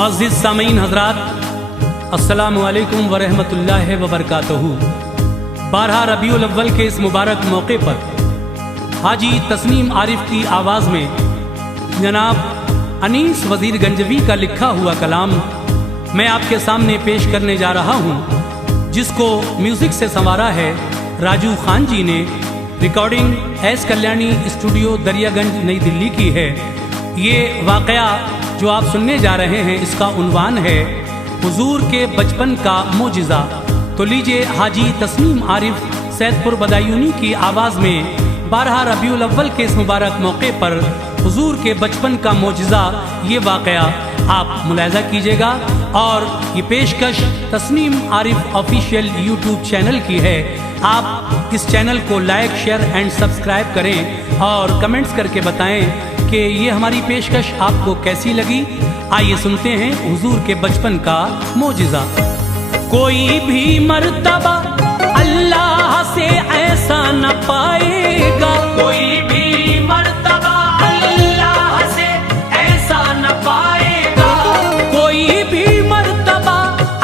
मुअज़्ज़िज़ सामीन हज़रात, अस्सलामु अलैकुम व रहमतुल्लाहि व बरकातहू। 12 रबीउल अव्वल के इस मुबारक मौके पर हाजी तस्नीम आरिफ की आवाज़ में जनाब अनीस वज़ीर गंजवी का लिखा हुआ कलाम मैं आपके सामने पेश करने जा रहा हूँ, जिसको म्यूज़िक से संवारा है राजू खान जी ने। Recording S Kalyani studio Daryaganj नई दिल्ली की है। ये वाक़या जो आप सुनने जा रहे हैं इसका उन्वान है हुजूर के बचपन का मोजिज़ा। तो लीजिए हाजी तस्नीम आरिफ सैदपुर बदायूनी की आवाज़ में 12 रबीउल अव्वल के इस मुबारक मौके पर हुजूर के बचपन का मोजिज़ा ये वाक़या आप मुलाहिज़ा कीजिएगा। और ये पेशकश Tasneem Arif official YouTube channel की है। आप इस चैनल को लाइक शेयर एंड सब्सक्राइब करें और कमेंट्स करके बताएं कि ये हमारी पेशकश आपको कैसी लगी। आइए सुनते हैं हुजूर के बचपन का मोजिज़ा। कोई भी मर्तबा अल्लाह से ऐसा न पाएगा, कोई भी मर्तबा अल्लाह से ऐसा न पाएगा, कोई भी मर्तबा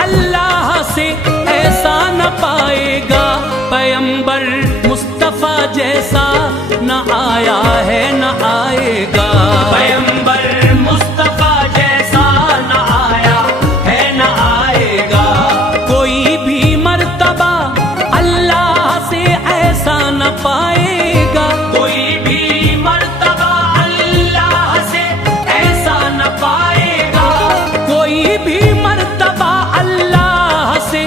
अल्लाह से ऐसा न पाएगा। पैगंबर मुस्तफा जैसा न आया है न आएगा, पैगंबर मुस्तफा जैसा न आया है न आएगा। कोई भी मर्तबा अल्लाह से ऐसा न पाएगा, कोई भी मर्तबा अल्लाह से ऐसा न पाएगा, कोई भी मर्तबा अल्लाह से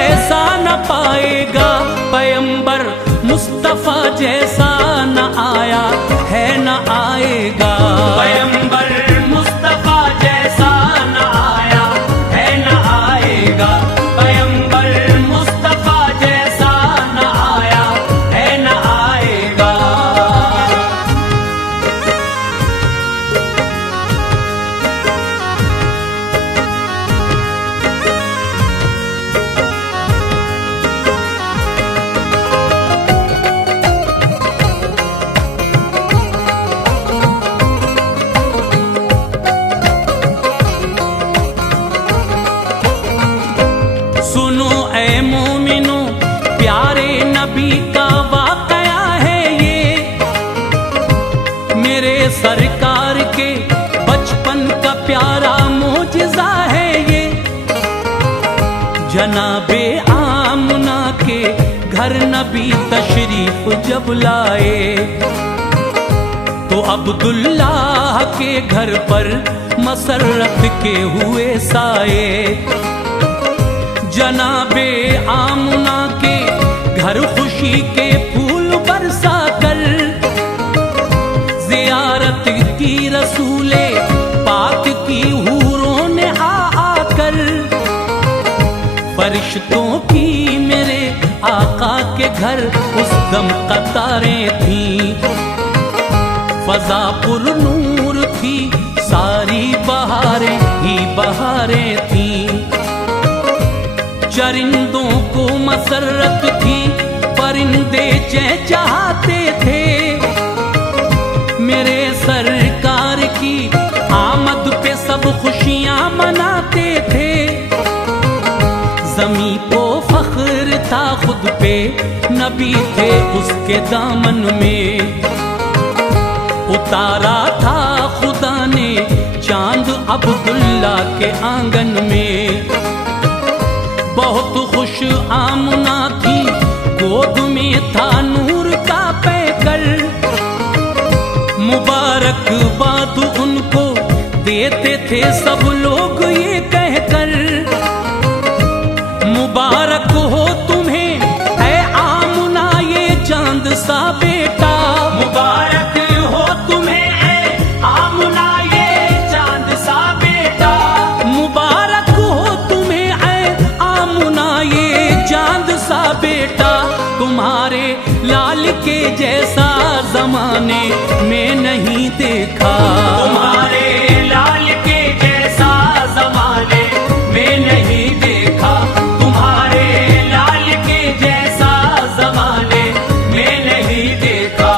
ऐसा न पाएगा। पैगंबर मुस्तफा जैसा न आया है न आएगा, पैगंबर मुस्तफा जैसा न आया है न आएगा, पैगंबर मुस्तफा जैसा न आया है न आएगा। सुनो ऐ मोमिनो, प्यारे नबी का वाक़या है ये, मेरे सरकार के बचपन का प्यारा मोजिज़ा है ये। जनाबे आमना के घर नबी तशरीफ जब लाए, तो अब्दुल्लाह के घर पर मसरत के हुए साए। जनाबे आमना के घर खुशी के फूल बरसा कर, जियारत की रसूले पाक की हूरों ने आकर, फरिश्तों की मेरे आका के घर उस दम कतारें थीं। फजा पुर नूर थी, सारी बहारें ही बहारें थीं। चरिंदों को मसरत थी, परिंदे चहचहाते थे। मेरे सरकार की आमद पे सब खुशियां मनाते थे। ज़मीं को फख्र था खुद पे, नबी थे उसके दामन में। उतारा था खुदा ने चांद अब्दुल्ला के आंगन में। बहुत खुश आमना थी, गोद में था नूर का पैकर। मुबारकबाद उनको देते थे सब लोग ये कहकर, मुबारक हो तुम्हें ऐ आमना ये चांद सा बेटा, मुबारक हो तुम्हें ऐ आमना ये चांद सा बेटा, मुबारक हो तुम्हें ऐ आमना ये चांद सा बेटा। तुम्हारे लाल के जैसा जमाने में नहीं देखा, तुम्हारे लाल के जैसा जमाने में नहीं देखा, तुम्हारे लाल के जैसा जमाने में नहीं देखा।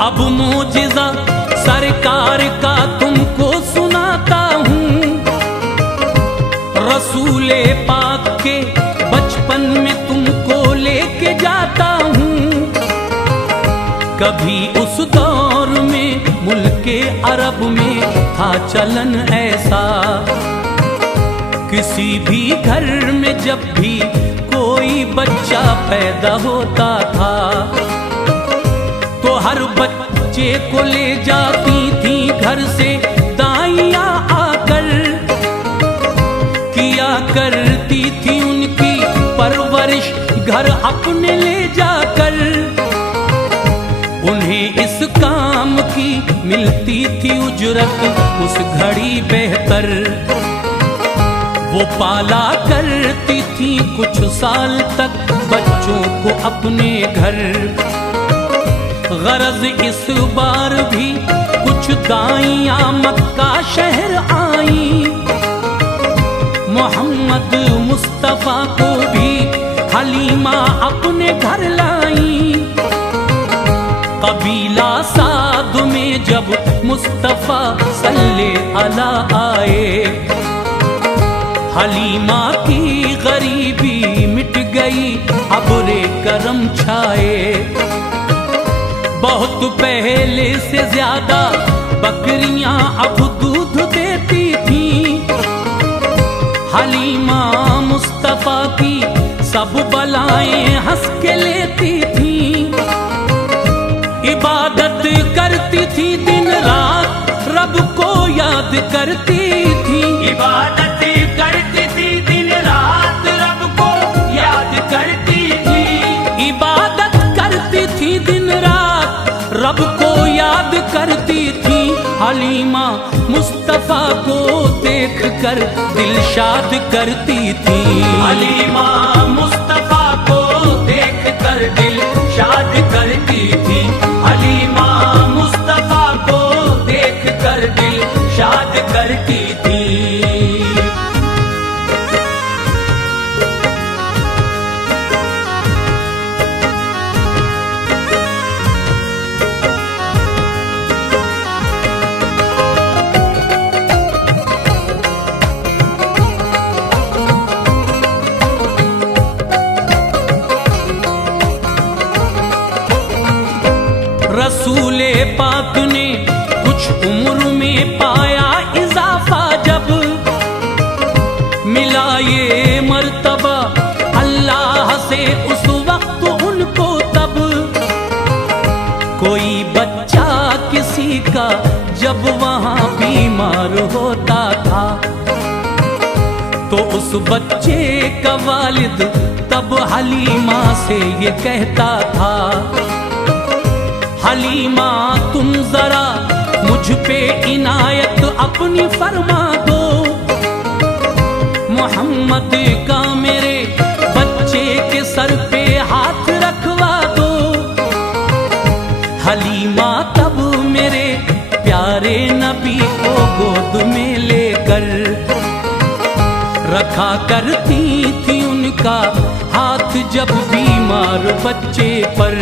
अब मोजिज़ा सरकार का तुमको सुनाता हूँ। रसूले पाक के बचपन में तुमको लेके जाता हूँ। कभी उस दौर में मुल्के अरब में था चलन ऐसा, किसी भी घर में जब भी कोई बच्चा पैदा होता था तो हर बच्चे को ले जाती थी घर से दाइयाँ आकर, किया करती थी उनकी परवरिश घर अपने ले जाकर। उन्हें इस काम की मिलती थी उजरत उस घड़ी बेहतर। वो पाला करती थी कुछ साल तक बच्चों को अपने घर। गरज इस बार भी कुछ दाइयाँ मक्का शहर आई, मोहम्मद मुस्तफा को भी हलीमा अपने घर लाई। कबीला साद में जब मुस्तफा सल्ले अला आए, हलीमा की गरीबी मिट गई, अब्रे करम छाए। बहुत पहले से ज्यादा बकरियां अब दूध देती थीं। हलीमा मुस्तफा की सब बलाएं हंस के लेती थीं। इबादत करती थी दिन रात, रब को याद करती थी। इबादत करती थी दिन रात, रब को याद करती थी। इबादत करती थी दिन रात, रब को याद करती थी। हलीमा मुस्तफा को देख कर दिल शाद करती थी। हलीमा मुस्तफा को देख कर दिल शाद करती थी। हलीमा मुस्तफा को देख कर दिल शाद करती थी। रसूले पाक ने कुछ उम्र में पाया इजाफा, जब मिला ये मर्तबा अल्लाह से उस वक्त उनको। तब कोई बच्चा किसी का जब वहाँ बीमार होता था तो उस बच्चे का वालिद तब हलीमा से ये कहता था, हलीमा तुम जरा मुझ पे इनायत अपनी फरमा दो। मोहम्मद का मेरे बच्चे के सर पे हाथ रखवा दो। हलीमा तब मेरे प्यारे नबी को गोद में लेकर रखा करती थी उनका हाथ जब बीमार बच्चे पर।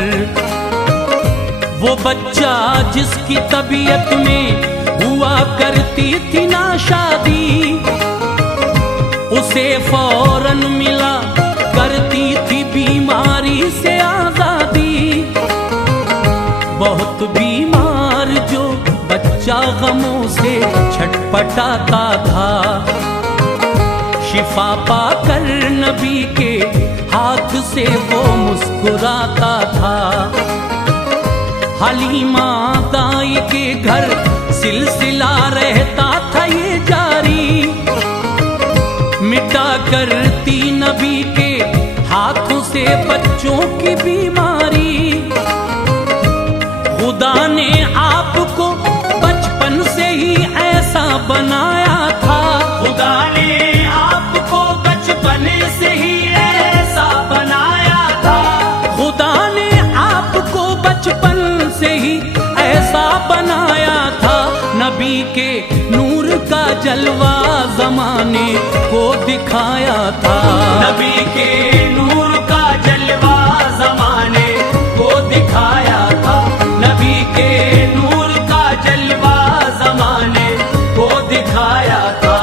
वो बच्चा जिसकी तबीयत में हुआ करती थी नाशादी, उसे फौरन मिला करती थी बीमारी से आजादी। बहुत बीमार जो बच्चा गमों से छटपटाता था, शिफा पाकर नबी के हाथ से वो मुस्कुराता था। हलीमा दाई के घर सिलसिला रहता था ये जारी, मिटा करती नबी के हाथों से बच्चों की बीमारी। खुदा ने आपको बचपन से ही ऐसा बनाया था। खुदा ने आपको बचपन से ही ऐसा बनाया था। खुदा ने आपको बचपन से ही ऐसा बनाया था। नबी के नूर का जलवा जमाने को दिखाया था। नबी के नूर का जलवा जमाने को दिखाया था। नबी के नूर का जलवा जमाने को दिखाया था।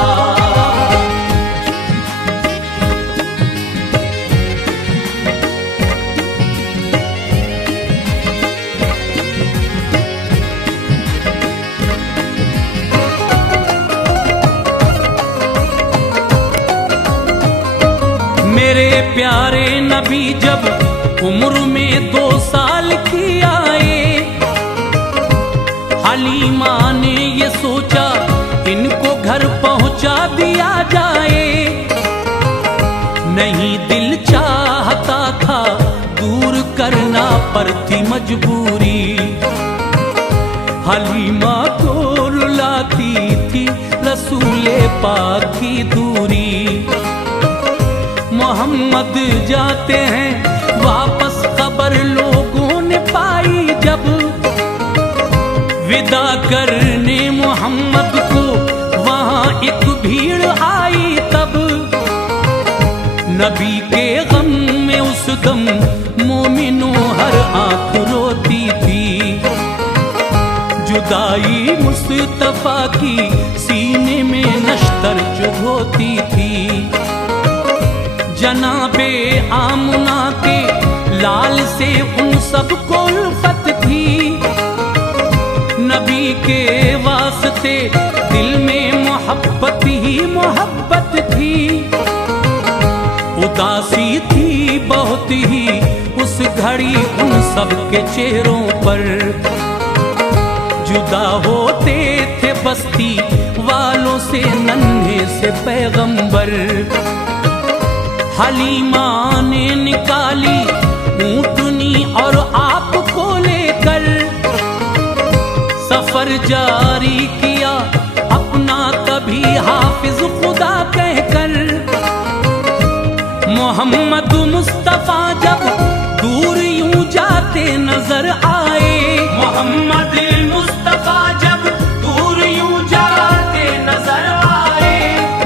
मेरे प्यारे नबी जब उम्र में 2 साल की आए, हलीमा ने ये सोचा इनको घर पहुंचा दिया जाए। नहीं दिल चाहता था दूर करना पर थी मजबूरी, हलीमा को रुलाती थी रसूले पाक की दूरी। मोहम्मद जाते हैं वापस, खबर लोगों ने पाई जब, विदा करने मोहम्मद को वहां एक भीड़ आई तब। नबी के गम में उस दम मोमिनों हर आंख रोती थी, जुदाई मुस्तफा की सीने में नश्तर चुभोती थी। जनाबे आमुना के लाल से उन सबको उल्फत थी, नबी के वास्ते दिल में मोहब्बत ही मोहब्बत थी। उदासी थी बहुत ही उस घड़ी उन सब के चेहरों पर, जुदा होते थे बस्ती वालों से नन्हे से पैगंबर। हलीमा ने निकाली ऊँटनी और आपको लेकर सफर जारी किया अपना, तभी हाफिज खुदा कहकर। मोहम्मद मुस्तफा जब दूर यूं जाते नजर आए, मोहम्मद मुस्तफा जब दूर यूं जाते नजर आए,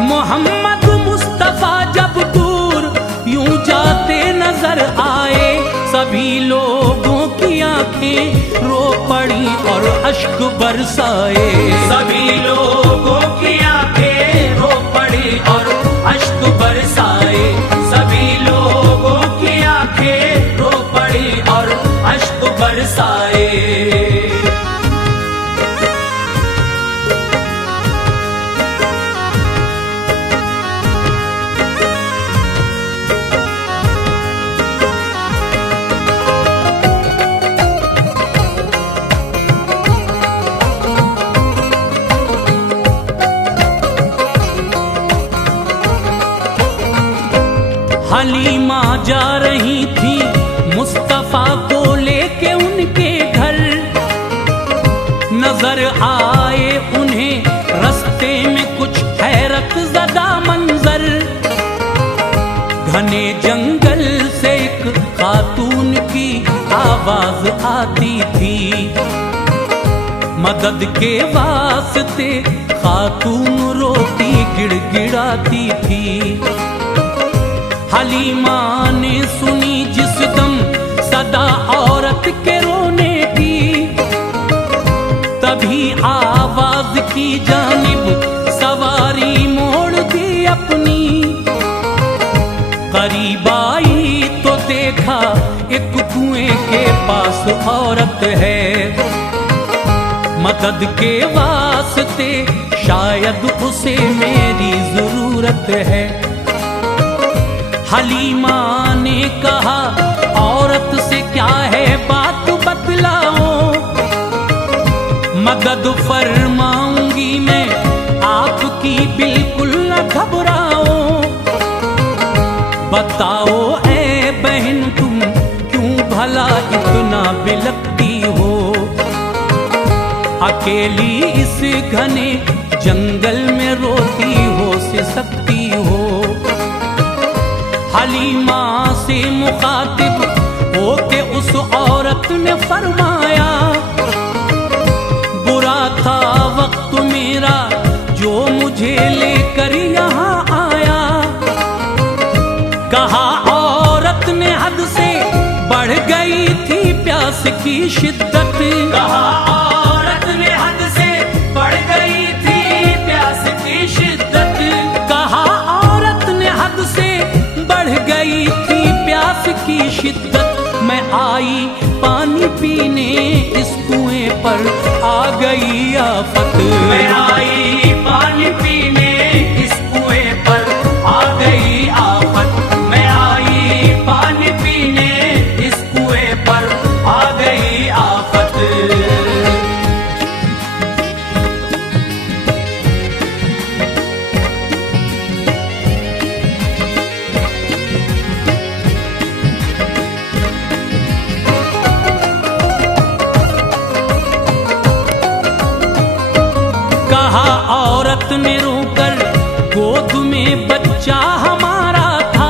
मोहम्मद मुस्तफा जब दूर यूं जाते नजर आए, सभी लोगों की आंखें रो पड़ी और अश्क बरसाए। सभी लोगों की आंखें रो पड़ी और अश्क बरसाए, सभी लोगों की आंखें रो पड़ी और अश्क बरसाए। हलीमा जा रही थी मुस्तफा को लेके उनके घर, नजर आए उन्हें रास्ते में कुछ हैरत ज़दा मंजर। घने जंगल से एक खातून की आवाज आती थी, मदद के वास्ते खातून रोती गिड़गिड़ाती थी। हलीमा ने सुनी जिस दम सदा औरत के रोने की, तभी आवाज की जानिब सवारी मोड़ दी अपनी। करीब आई तो देखा एक कुएं के पास औरत है, मदद के वास्ते शायद उसे मेरी जरूरत है। हलीमा ने कहा औरत से क्या है बात बतलाओ, मदद फरमाऊंगी मैं आपकी बिल्कुल न घबराओ। बताओ ऐ बहन तुम क्यों भला इतना बिलखती हो, अकेली इस घने जंगल में रोती हो सिसकती हो। हलीमा से मुखातिब होके उस औरत ने फरमाया, बुरा था वक्त मेरा जो मुझे लेकर यहाँ आया। कहा औरत ने हद से बढ़ गई थी प्यास की शिद्दत, कहा की शिद्दत में आई पानी पीने, इस कुएं पर आ गई आफत। मैं आई पानी पीने, इस कुएं पर आ गई आफत। मैं आई पानी पीने, इस कुएं पर आ गई आफत। कहा औरत ने रोकर, गोद में बच्चा हमारा था,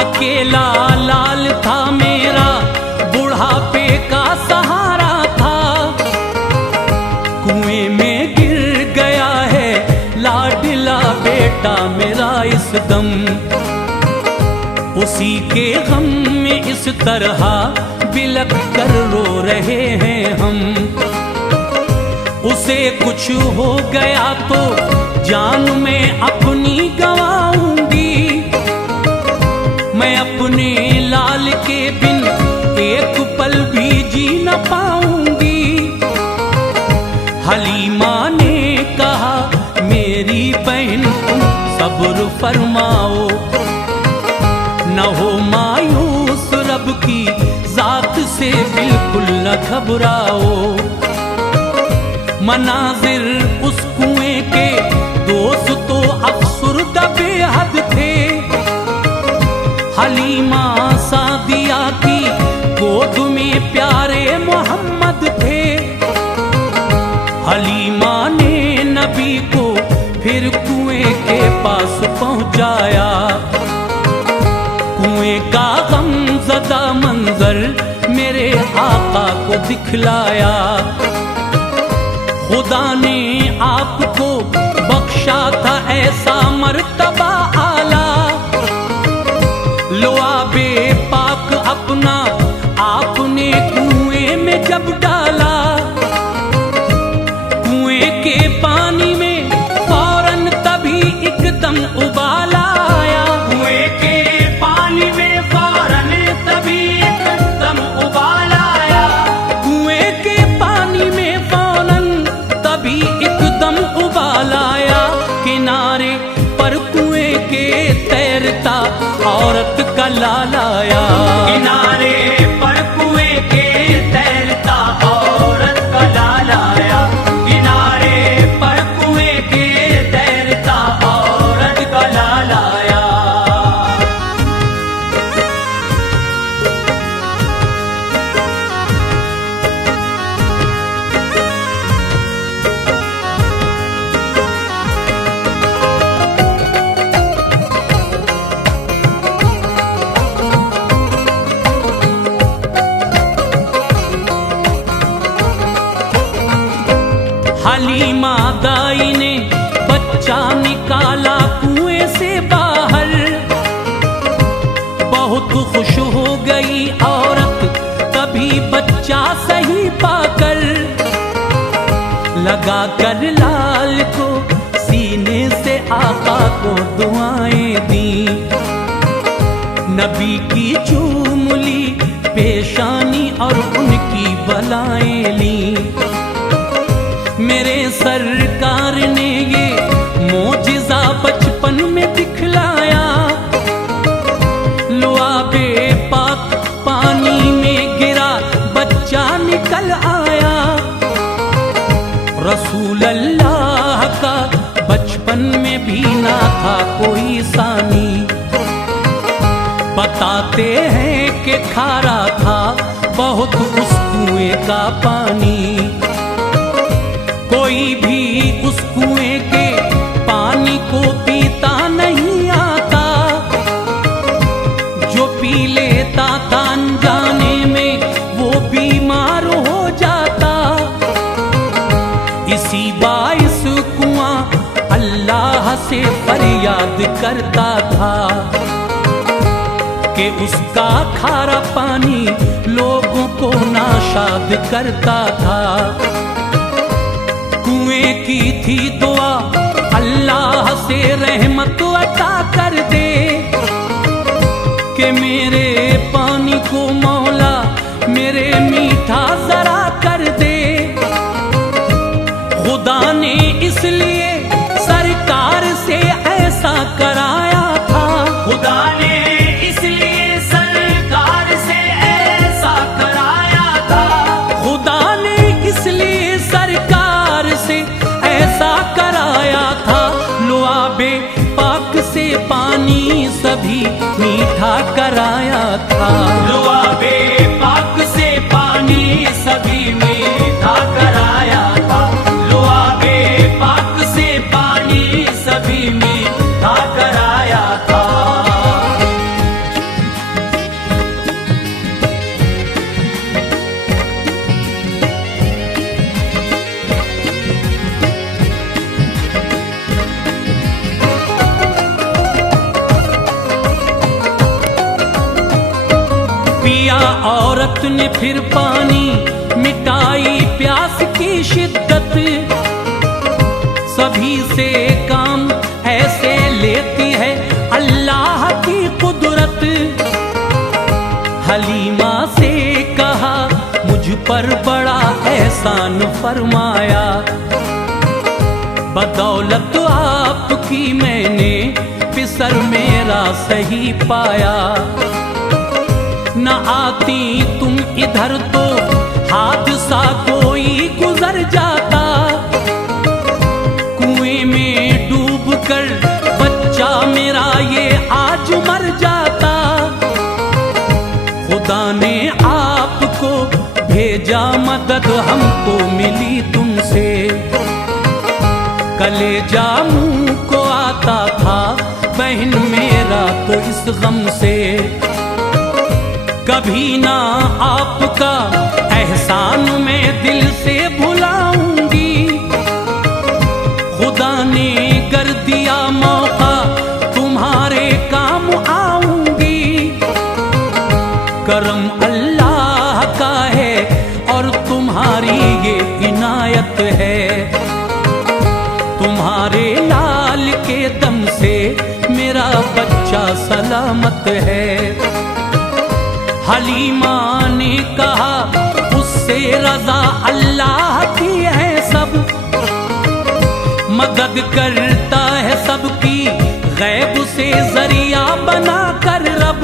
अकेला लाल था मेरा, बुढ़ापे का सहारा था। कुएं में गिर गया है लाडला बेटा मेरा इस दम, उसी के गम में इस तरह बिलख कर रो रहे हैं हम। उसे कुछ हो गया तो जान में अपनी गवाऊंगी, मैं अपने लाल के बिन एक पल भी जी न पाऊंगी। हलीमा ने कहा मेरी बहन तुम सब्र फरमाओ, न हो मायूस रब की जात से बिल्कुल न घबराओ। मनाजिर उस कुएं के दोस्त तो अफसुर्दा बेहद थे, हलीमा सादिया की गोद में प्यारे मोहम्मद थे। हलीमा ने नबी को फिर कुएं के पास पहुंचाया, कुएं का गमज़दा मंजर मेरे आका को दिखलाया। खुदा ने आपको बख्शा था ऐसा मर्तबा आला, लो आबे पाक अपना आपने कुएं में जब डाला। कुएं के पानी में फौरन तभी एकदम उबाल आया, कुएं के पानी में फौरन तभी एकदम उबाल आया। कुएं के पानी में फौरन तभी एकदम उबाल आया। किनारे पर कुएं के तैरता औरत का लाल आया, किनारे पर कुएं के तैरता औरत का लाल आया। किनारे पर कुएं के तैरता औरत का लाल आया। हलीमा दाई ने बच्चा निकाला कुएं से बाहर, बहुत खुश हो गई औरत तभी बच्चा सही पाकर। लगा कर लाल को सीने से आका को दुआएं दी, नबी की चूम ली पेशानी और उनकी बलाएं ली। मेरे सरकार ने ये मोजिज़ा बचपन में दिखलाया, लो आबे पाक पानी में गिरा बच्चा निकल आया। रसूल अल्लाह का बचपन में भी ना था कोई सानी, बताते हैं कि खारा था बहुत उस कुएं का पानी। कोई भी उस कुएं के पानी को पीता नहीं आता, जो पी लेता था अनजाने में वो बीमार हो जाता। इसी बाइस कुआं अल्लाह से फरियाद करता था कि उसका खारा पानी लोगों को नाशाद करता था। कुएं की थी दुआ अल्लाह से रहमत अता कर दे कि मेरे पानी को मौला मेरे मीठा जरा कर दे। खुदा ने इसलिए सरकार से ऐसा कराया था, खुदा ने इसलिए सरकार से ऐसा कराया था, खुदा ने इसलिए सरकार से ऐसा कराया था। लुआबे पाक से पानी सभी मीठा कराया था, लुआबे पाक से पानी सभी मीठा कराया था, लुआबे पाक से पानी सभी मीठा कराया था। पिया औरत ने फिर पानी, मिटाई प्यास की शिद्दत। सभी से काम ऐसे लेती है अल्लाह की कुदरत। हलीमा से कहा मुझ पर बड़ा एहसान फरमाया, बदौलत आपकी मैंने फिसर मेरा सही पाया। न आती तुम इधर तो हादसा कोई गुजर जाता, कुएं में डूब कर बच्चा मेरा ये आज मर जाता। खुदा ने आपको भेजा मदद हमको मिली तुमसे, कलेजा मुंह को आता था बहन मेरा तो इस गम से। कभी ना आपका एहसान मैं दिल से भुलाऊंगी, खुदा ने कर दिया मौका तुम्हारे काम आऊंगी। करम अल्लाह का है और तुम्हारी ये इनायत है, तुम्हारे लाल के दम से मेरा बच्चा सलामत है। हलीमा ने कहा उससे रजा अल्लाह की है सब, मदद करता है सबकी गैब से जरिया बना कर रब।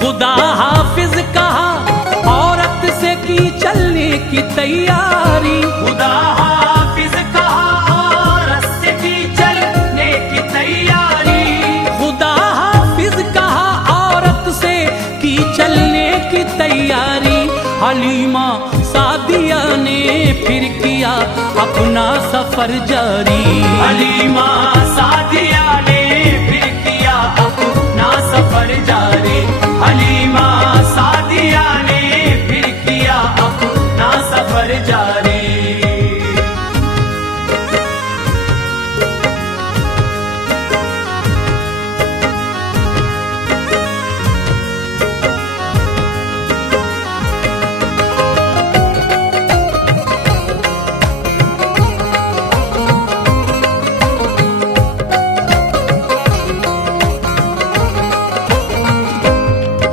खुदा हाफिज कहा औरत से की चलने की तैयारी, खुदा हाफिज कहा औरत से की चलने की तैयारी, खुदा हाफिज कहा औरत से की चलने की तैयारी। हलीमा सादिया ने फिर किया अपना सफर जारी, हलीमा सादिया ने फिर किया अपना सफर जारी, हलीमा सादिया ने फिर किया अपना सफर जारी।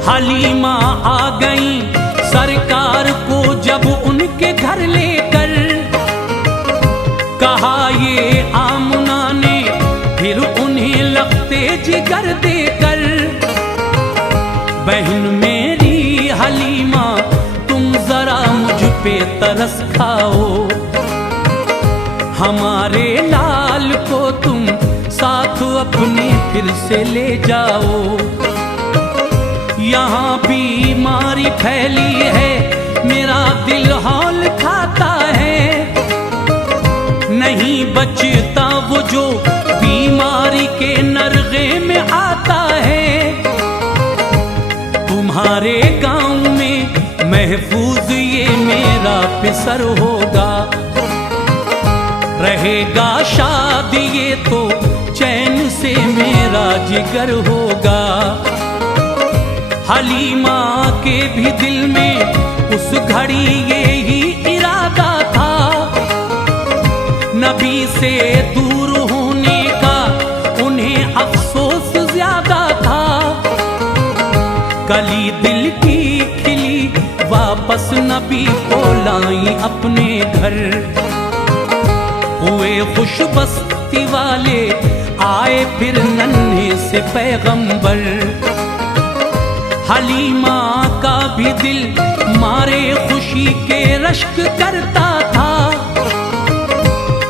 हलीमा आ गई सरकार को जब उनके घर लेकर, कहा ये आमुना ने फिर उन्हें लगते जिगर देकर। बहन मेरी हलीमा तुम जरा मुझ पे तरस खाओ, हमारे लाल को तुम साथ अपने फिर से ले जाओ। यहाँ बीमारी फैली है मेरा दिल हौल खाता है, नहीं बचता वो जो बीमारी के नरगे में आता है। तुम्हारे गांव में महफूज ये मेरा पिसर होगा, रहेगा शादी ये तो चैन से मेरा जिगर होगा। हलीमा के भी दिल में उस घड़ी यही इरादा था, नबी से दूर होने का उन्हें अफसोस ज्यादा था। कली दिल की खिली वापस नबी को लाई अपने घर। हुए खुश बस्ती वाले आए फिर नन्हे से पैगंबर। हलीमा का भी दिल मारे खुशी के रश्क करता था।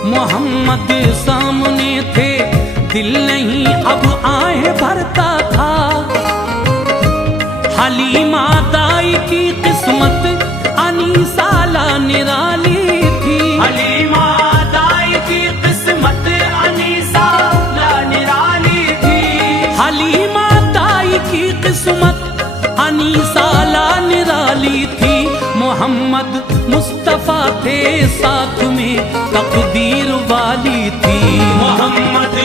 मोहम्मद सामने थे दिल नहीं अब आए भरता था। हलीमा दाई की किस्मत अनीसा ला निराली थी। हलीमा दाई की किस्मत अनीसा ला निराली थी। हलीमा दाई की किस्मत अनीसा ला निराली थी। मोहम्मद मुस्तफा थे साथ में तकदीर वाली थी। मोहम्मद